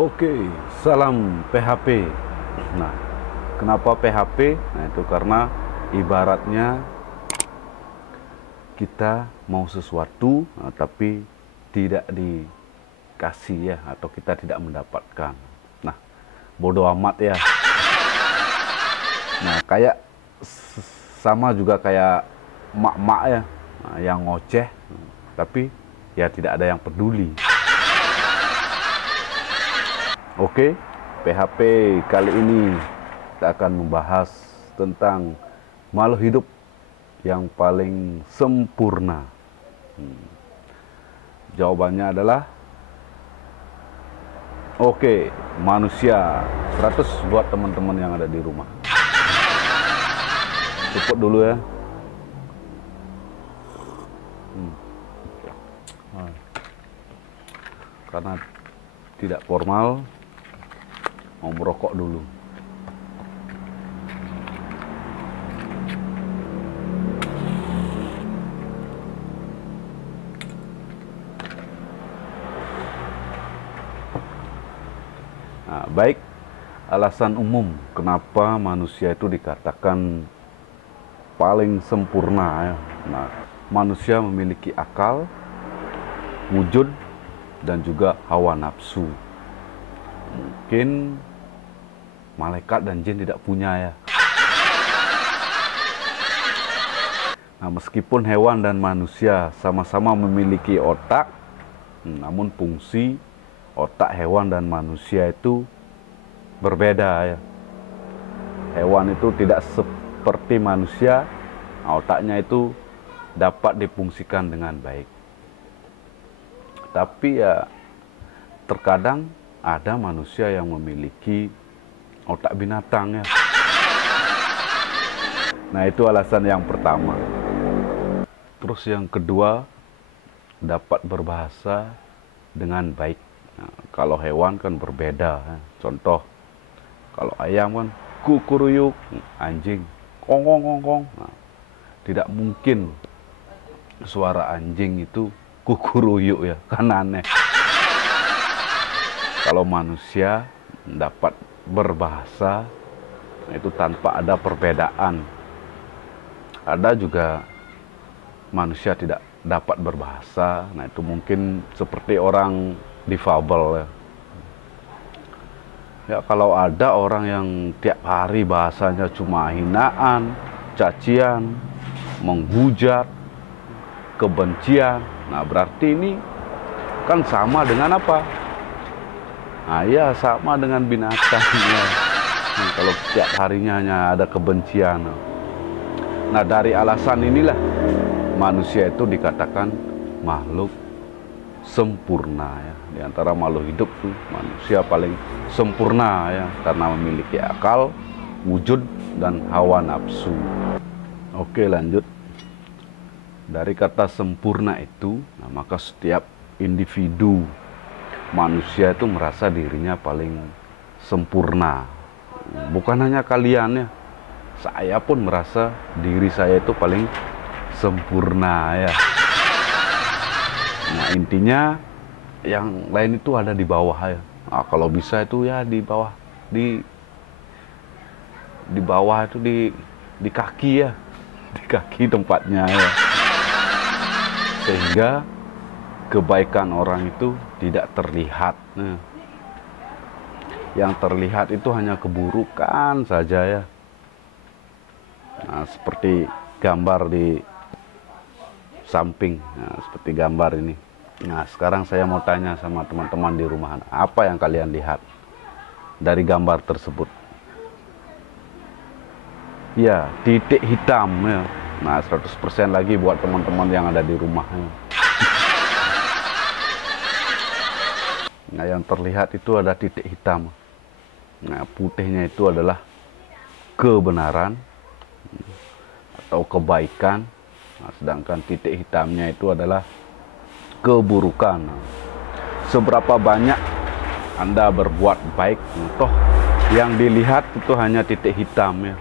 Oke, salam PHP. Nah, kenapa PHP? Nah, itu karena ibaratnya kita mau sesuatu, tapi tidak dikasih ya, atau kita tidak mendapatkan. Nah, bodoh amat ya. Nah, kayak sama juga kayak mak-mak ya, yang ngoceh, tapi ya tidak ada yang peduli. Oke, PHP kali ini kita akan membahas tentang makhluk hidup yang paling sempurna. Jawabannya adalah oke, manusia. 100 buat teman-teman yang ada di rumah. Cepet dulu ya. Karena tidak formal, mau merokok dulu. Nah, baik, alasan umum kenapa manusia itu dikatakan paling sempurna ya. Nah, manusia memiliki akal, wujud, dan juga hawa nafsu. Mungkin malaikat dan jin tidak punya ya. Nah, meskipun hewan dan manusia sama-sama memiliki otak, namun fungsi otak hewan dan manusia itu berbeda ya. Hewan itu tidak seperti manusia, otaknya itu dapat difungsikan dengan baik. Tapi ya terkadang ada manusia yang memiliki otak binatang ya. Nah, itu alasan yang pertama. Terus yang kedua, dapat berbahasa dengan baik. Nah, kalau hewan kan berbeda ya. Contoh, kalau ayam kan kukuruyuk, anjing kongkong kongkong. Nah, tidak mungkin suara anjing itu kukuruyuk ya, kan aneh. Kalau manusia dapat berbahasa, itu tanpa ada perbedaan. Ada juga manusia tidak dapat berbahasa, nah itu mungkin seperti orang difabel ya. Ya, kalau ada orang yang tiap hari bahasanya cuma hinaan, cacian, menghujat, kebencian, nah berarti ini kan sama dengan apa? Nah ya, sama dengan binatang ya. Nah, kalau setiap harinya hanya ada kebencian. Nah, dari alasan inilah manusia itu dikatakan makhluk sempurna ya. Di antara makhluk hidup tuh manusia paling sempurna ya, karena memiliki akal, wujud, dan hawa nafsu. Oke, lanjut. Dari kata sempurna itu, nah, maka setiap individu manusia itu merasa dirinya paling sempurna. Bukan hanya kalian ya, saya pun merasa diri saya itu paling sempurna ya. Nah, intinya yang lain itu ada di bawah ya. Nah, kalau bisa itu ya di bawah, di bawah itu di kaki ya, di kaki tempatnya ya. Sehingga kebaikan orang itu tidak terlihat. Nah, yang terlihat itu hanya keburukan saja ya. Nah, seperti gambar di samping, nah, seperti gambar ini. Nah, sekarang saya mau tanya sama teman-teman di rumah, apa yang kalian lihat dari gambar tersebut? Ya, titik hitam ya. Nah, 100% lagi buat teman-teman yang ada di rumah. Nah, yang terlihat itu ada titik hitam. Nah, putihnya itu adalah kebenaran atau kebaikan. Nah, sedangkan titik hitamnya itu adalah keburukan. Nah, seberapa banyak Anda berbuat baik, toh yang dilihat itu hanya titik hitam ya.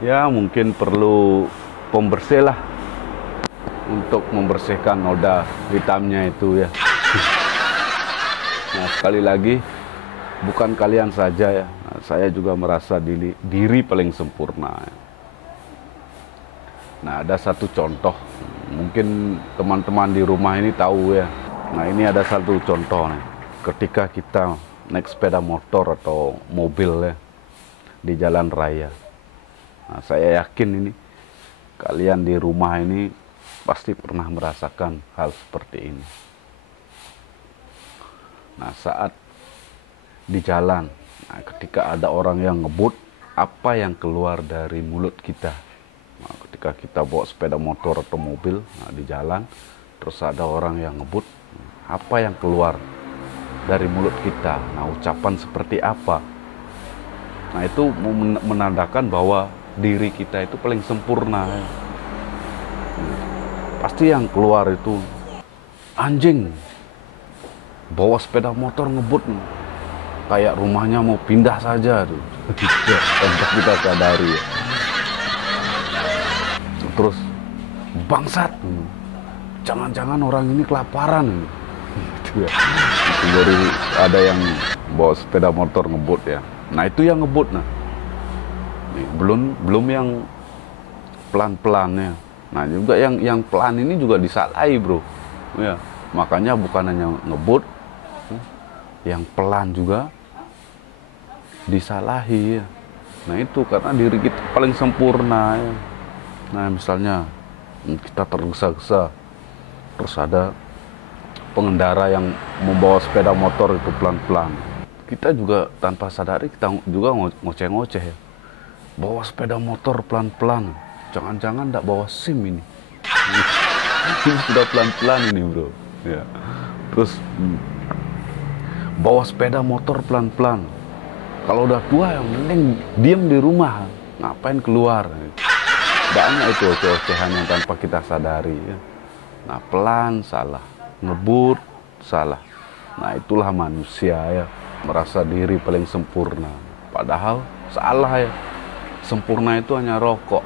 Ya, mungkin perlu pembersih lah untuk membersihkan noda hitamnya itu ya. Nah, sekali lagi bukan kalian saja ya, nah, saya juga merasa diri paling sempurna ya. Nah, ada satu contoh, mungkin teman-teman di rumah ini tahu ya. Nah, ini ada satu contoh nih, ketika kita naik sepeda motor atau mobil ya di jalan raya. Nah, saya yakin ini kalian di rumah ini pasti pernah merasakan hal seperti ini. Nah, saat di jalan, nah, ketika ada orang yang ngebut, apa yang keluar dari mulut kita? Nah, ketika kita bawa sepeda motor atau mobil, nah, di jalan, terus ada orang yang ngebut, apa yang keluar dari mulut kita? Nah, ucapan seperti apa? Nah, itu menandakan bahwa diri kita itu paling sempurna ya. Pasti yang keluar itu, anjing, bawa sepeda motor ngebut, kayak rumahnya mau pindah saja tuh. Tanpa kita sadari ya. Terus, bangsat, jangan-jangan orang ini kelaparan. Gitu ya. Itu baru ada yang bawa sepeda motor ngebut ya. Nah, itu yang ngebut. Nah, nih, belum yang pelan-pelannya. Nah, juga yang pelan ini juga disalahi, bro. Ya, makanya bukan hanya ngebut, yang pelan juga disalahi ya. Nah, itu karena diri kita paling sempurna ya. Nah, misalnya kita tergesa-gesa, terus ada pengendara yang membawa sepeda motor itu pelan-pelan, kita juga tanpa sadari kita juga ngoceh-ngoceh ya, bawa sepeda motor pelan-pelan, jangan-jangan tidak bawa SIM ini. Ini sudah pelan-pelan ini, bro ya. Terus bawa sepeda motor pelan-pelan, kalau udah tua yang penting diem di rumah, ngapain keluar. Banyak itu oceh-ocehan yang tanpa kita sadari ya. Nah, pelan salah, ngebut salah. Nah, itulah manusia ya, merasa diri paling sempurna, padahal salah ya. Sempurna itu hanya rokok.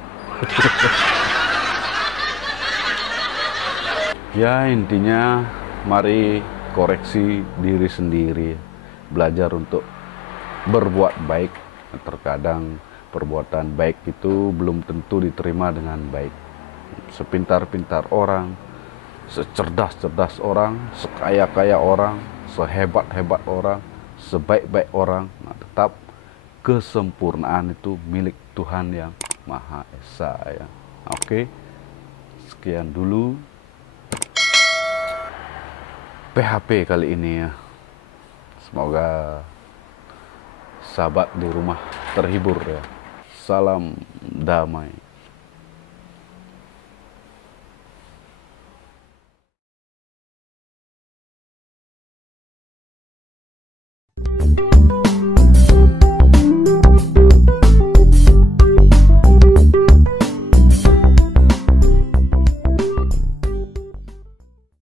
Ya, intinya mari koreksi diri sendiri, belajar untuk berbuat baik. Terkadang perbuatan baik itu belum tentu diterima dengan baik. Sepintar-pintar orang, secerdas-cerdas orang, sekaya-kaya orang, sehebat-hebat orang, sebaik-baik orang, nah, tetap kesempurnaan itu milik Tuhan yang Maha Esa ya. Oke, sekian dulu PHP kali ini ya. Semoga sahabat di rumah terhibur ya. Salam damai.